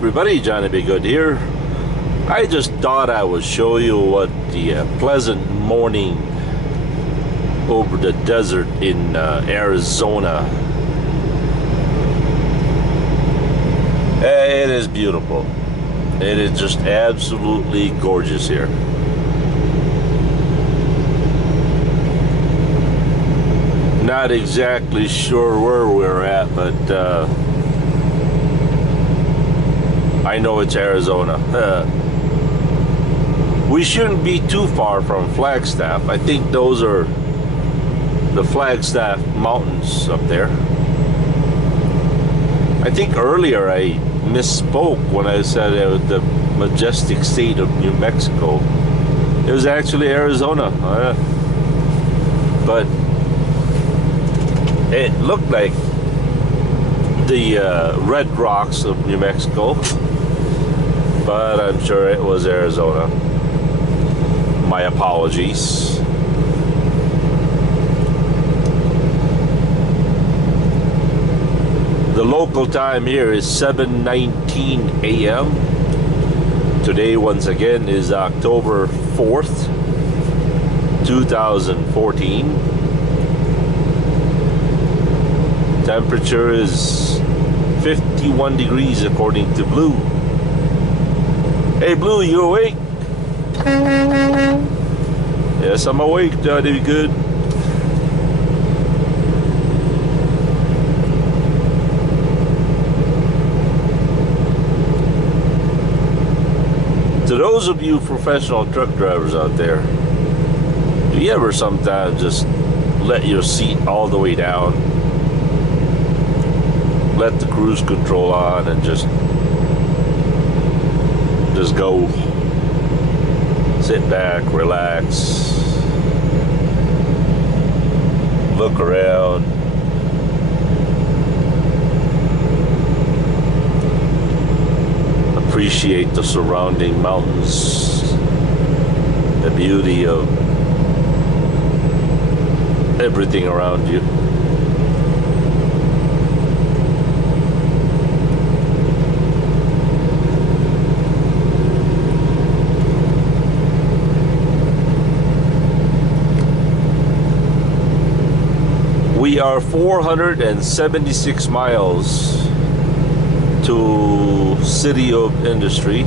everybody, Johnny Be Good here. I just thought I would show you what the pleasant morning over the desert in Arizona. It is beautiful. It is just absolutely gorgeous here. Not exactly sure where we're at, but I know it's Arizona. We shouldn't be too far from Flagstaff. I think those are the Flagstaff mountains up there. I think earlier I misspoke when I said the majestic state of New Mexico. It was actually Arizona. But it looked like the red rocks of New Mexico, but I'm sure it was Arizona. My apologies. The local time here is 7:19 a.m. Today, once again, is October 4th, 2014. Temperature is 51 degrees according to Blue. Hey Blue, you awake? Yes, I'm awake, Johnny Be Good. To those of you professional truck drivers out there, do you ever sometimes just let your seat all the way down? Let the cruise control on and just go. Sit back, relax, look around. Appreciate the surrounding mountains, the beauty of everything around you. We are 476 miles to City of Industry,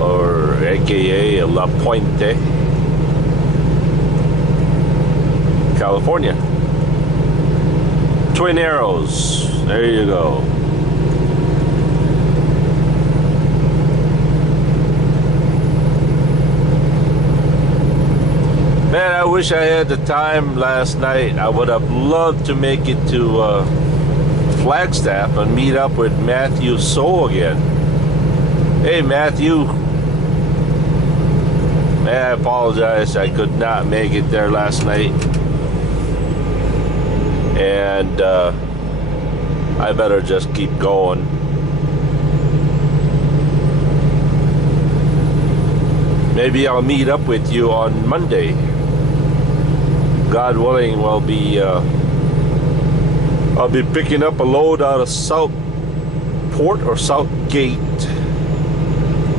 or aka La Puente, California. Twin Arrows, there you go. Man, I wish I had the time last night. I would have loved to make it to Flagstaff and meet up with Matthew So again. Hey Matthew. Man, I apologize. I could not make it there last night. And I better just keep going. Maybe I'll meet up with you on Monday. God willing, I'll be picking up a load out of Southport or Southgate,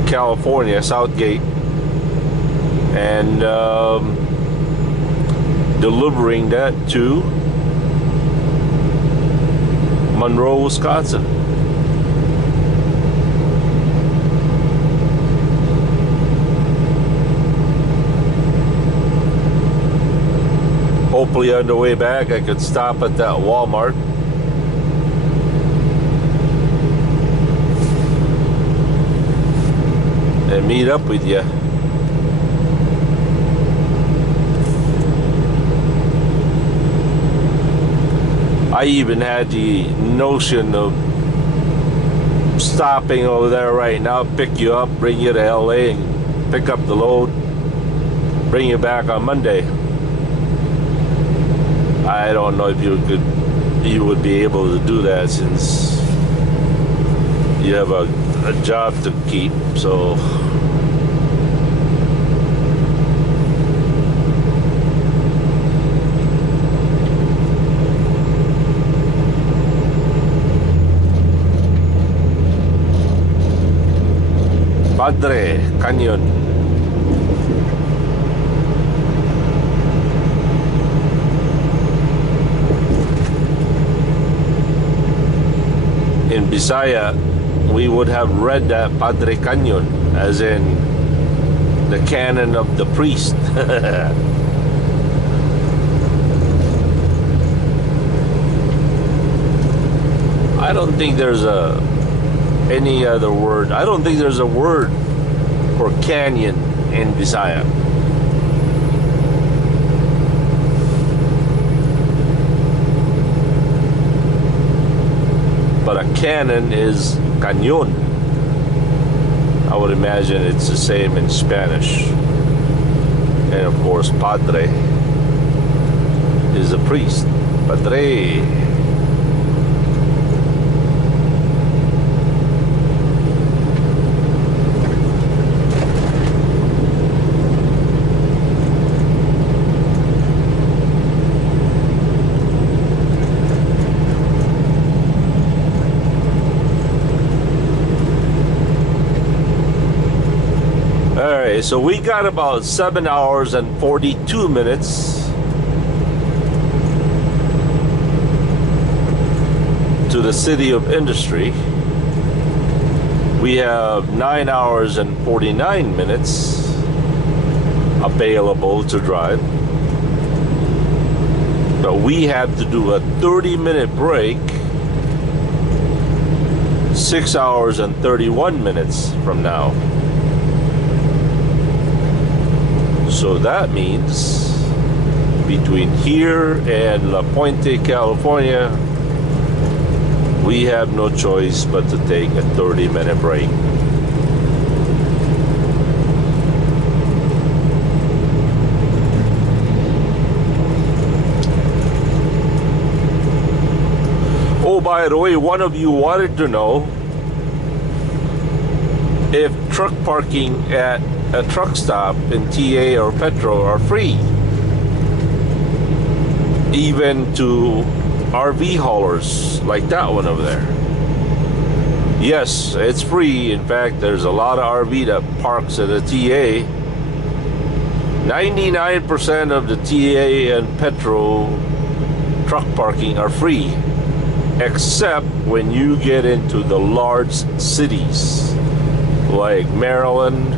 California, Southgate, and delivering that to Monroe, Wisconsin. Hopefully on the way back I could stop at that Walmart. And meet up with you. I even had the notion of stopping over there right now, pick you up, bring you to LA and pick up the load, bring you back on Monday. I don't know if you would be able to do that since you have a job to keep, so Padre Canyon. In Bisaya, we would have read that Padre Canyon as in the canon of the priest. I don't think there's any other word. I don't think there's a word for canyon in Bisaya. But a canon is cañón. I would imagine it's the same in Spanish. And of course, padre is a priest. Padre. So we got about 7 hours and 42 minutes to the city of industry. We have 9 hours and 49 minutes available to drive. But we have to do a 30-minute break 6 hours and 31 minutes from now. So that means between here and La Puente, California, we have no choice but to take a 30-minute break. Oh, by the way, one of you wanted to know if truck parking at a truck stop in TA or Petro are free, even to RV haulers like that one over there. Yes, it's free. In fact, there's a lot of RV that parks at a TA. 99% of the TA and Petro truck parking are free, except when you get into the large cities like Maryland,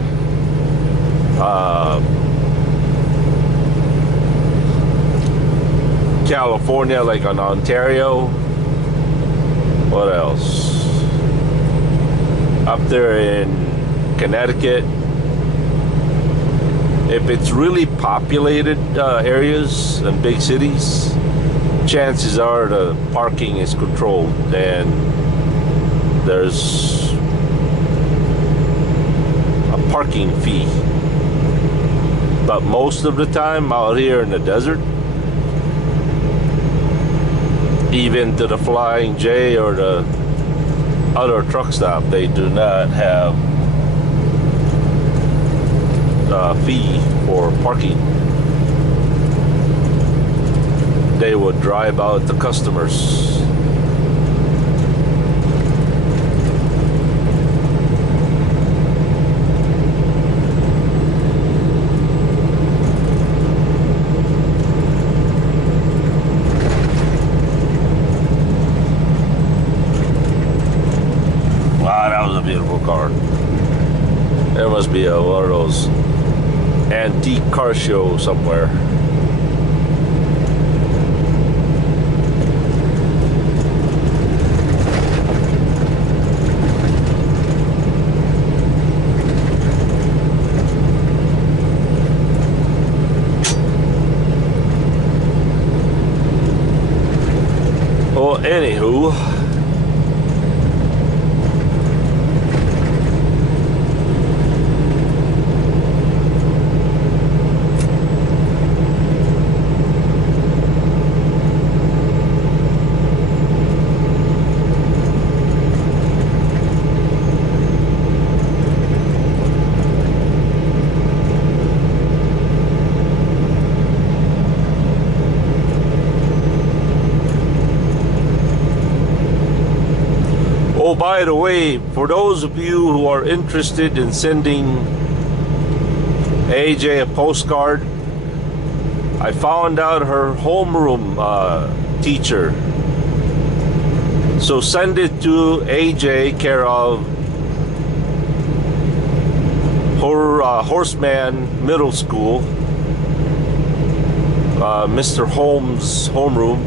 California, like on Ontario. What else? Up there in Connecticut. If it's really populated areas and big cities, chances are the parking is controlled and there's a parking fee. But most of the time out here in the desert, even to the Flying J or the other truck stop, they do not have a fee for parking. They would drive out the customers. Beautiful car. There must be one of those antique car show somewhere. Well, anywho, Oh, by the way, for those of you who are interested in sending AJ a postcard, I found out her homeroom teacher. So send it to AJ, care of her Horseman Middle School, Mr. Holmes' homeroom,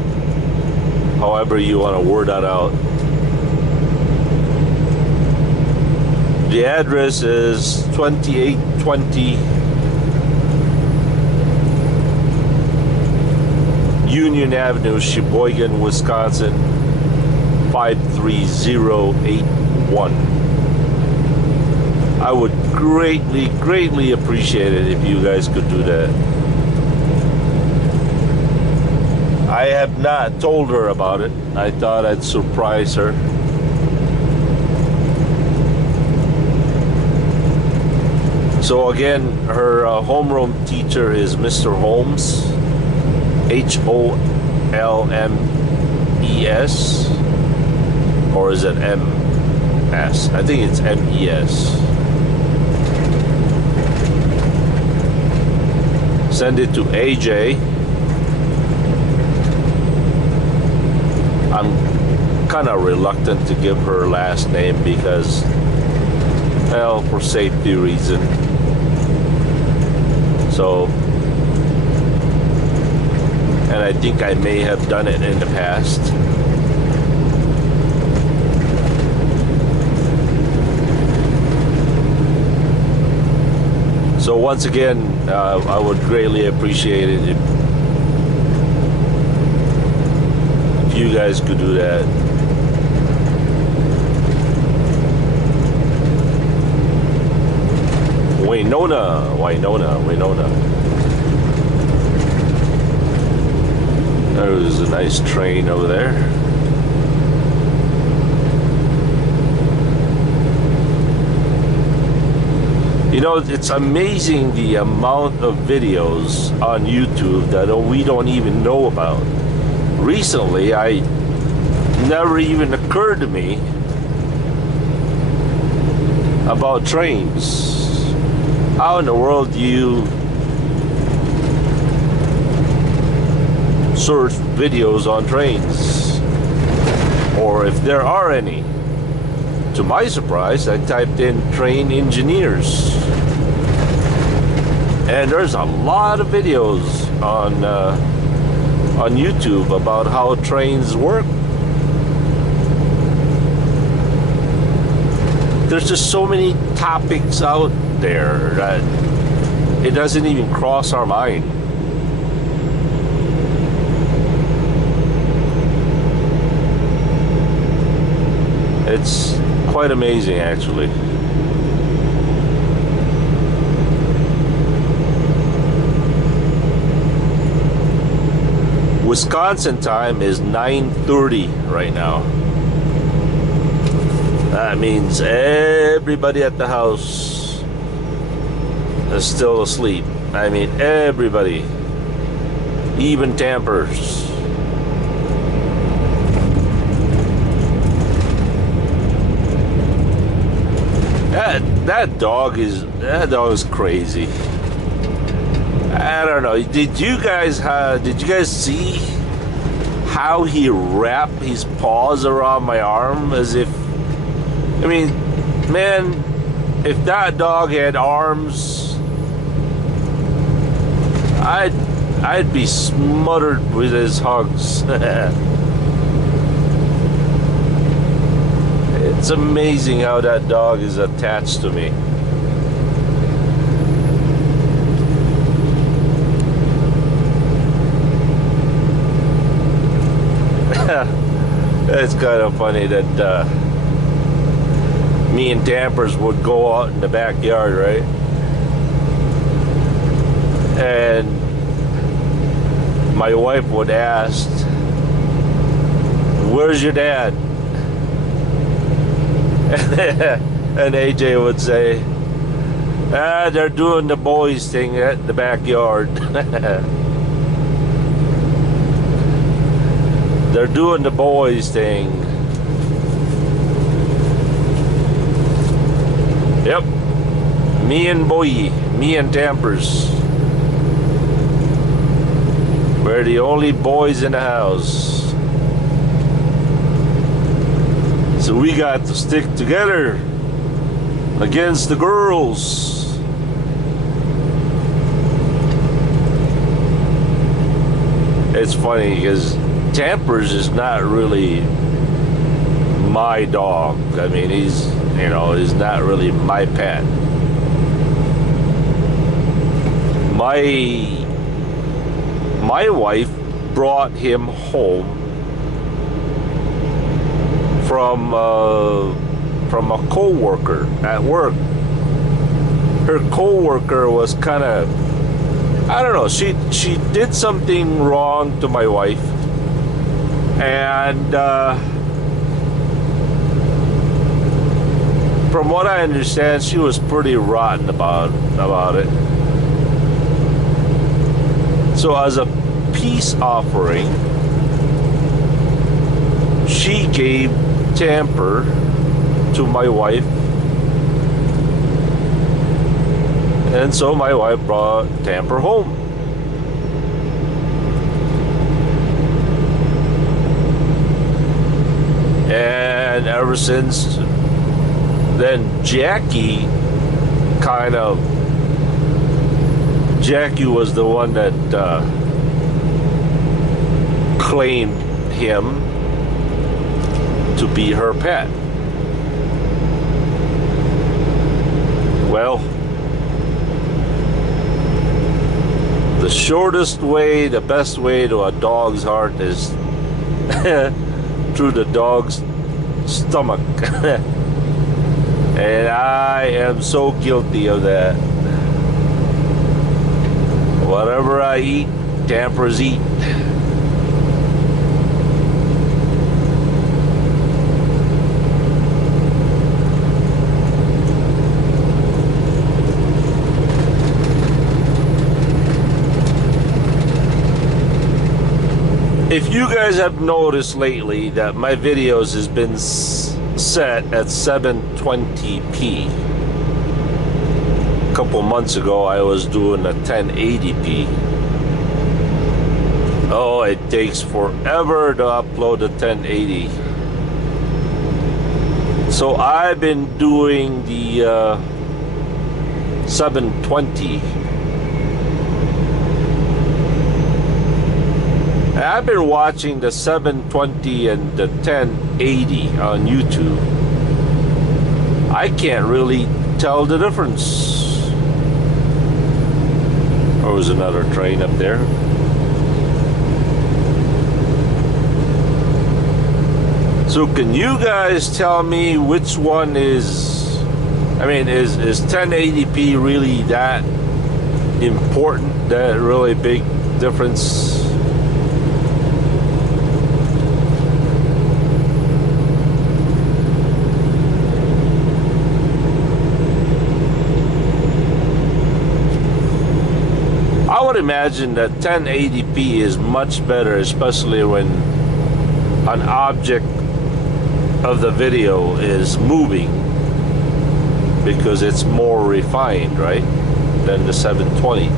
however you want to word that out. The address is 2820 Union Avenue, Sheboygan, Wisconsin 53081. I would greatly appreciate it if you guys could do that. I have not told her about it. I thought I'd surprise her. So again, her homeroom teacher is Mr. Holmes, Holmes, or is it MS? I think it's MES. Send it to AJ. I'm kind of reluctant to give her last name because, well, for safety reason. So, and I think I may have done it in the past. So once again, I would greatly appreciate it if you guys could do that. Winona. There's a nice train over there. You know, it's amazing the amount of videos on YouTube that we don't even know about. Recently, never even occurred to me about trains. How in the world do you search videos on trains? Or if there are any. To my surprise, I typed in train engineers. And there's a lot of videos on YouTube about how trains work. There's just so many topics out there that it doesn't even cross our mind. It's quite amazing, actually. Wisconsin time is 9:30 right now. That means everybody at the house is still asleep. I mean, everybody, even Tampers. That dog is crazy. I don't know. Did you guys see how he wrapped his paws around my arm as if? I mean, man, if that dog had arms, I'd be smothered with his hugs. It's amazing how that dog is attached to me. It's kind of funny that me and Dampers would go out in the backyard, right? And my wife would ask, "Where's your dad?" And AJ would say, they're doing the boys thing at the backyard. They're doing the boys thing. Yep. Me and Boye, me and Tampers. We're the only boys in the house. So we got to stick together against the girls. It's funny because Tampers is not really my dog. I mean, he's not really my pet. My wife brought him home from a co-worker at work. Her co-worker was kind of, I don't know, she did something wrong to my wife, and from what I understand, she was pretty rotten about it. So as a peace offering, she gave Tamper to my wife, and so my wife brought Tamper home. And ever since then, Jackie was the one that claimed him to be her pet. Well, the shortest way, the best way to a dog's heart is through the dog's stomach. And I am so guilty of that. Whatever I eat, Tampers eat. If you guys have noticed lately that my videos has been set at 720p. A couple months ago I was doing a 1080p. Oh, it takes forever to upload a 1080. So I've been doing the 720. I've been watching the 720 and the 1080 on YouTube. I can't really tell the difference. There was another train up there. So can you guys tell me which one is, I mean, is 1080p really that important, that really big difference? I would imagine that 1080p is much better, especially when an object of the video is moving, because it's more refined, right, than the 720.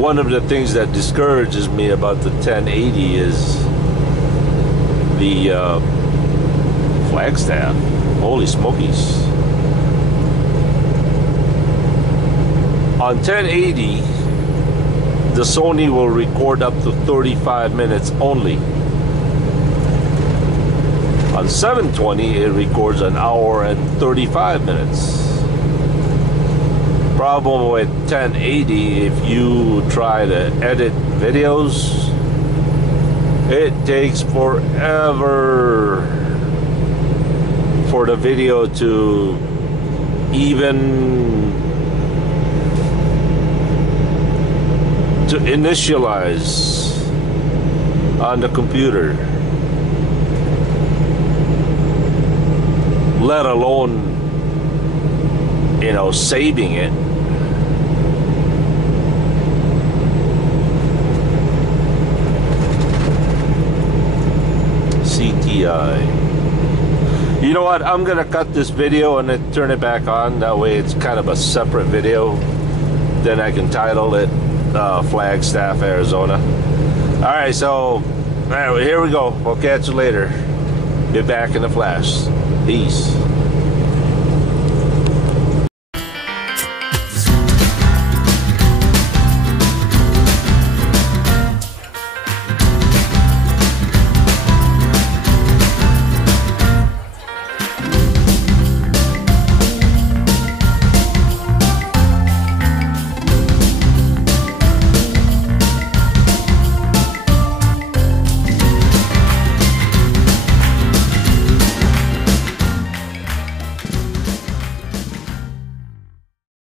One of the things that discourages me about the 1080 is the Flagstaff. Holy smokies. On 1080, the Sony will record up to 35 minutes only. On 720, it records an hour and 35 minutes. Problem with 1080, if you try to edit videos, it takes forever for the video to even to initialize on the computer, let alone, you know, saving it. You know what? I'm gonna cut this video and then turn it back on. That way it's kind of a separate video. Then I can title it Flagstaff, Arizona. Alright, so all right, here we go. We'll catch you later. Be back in a flash. Peace.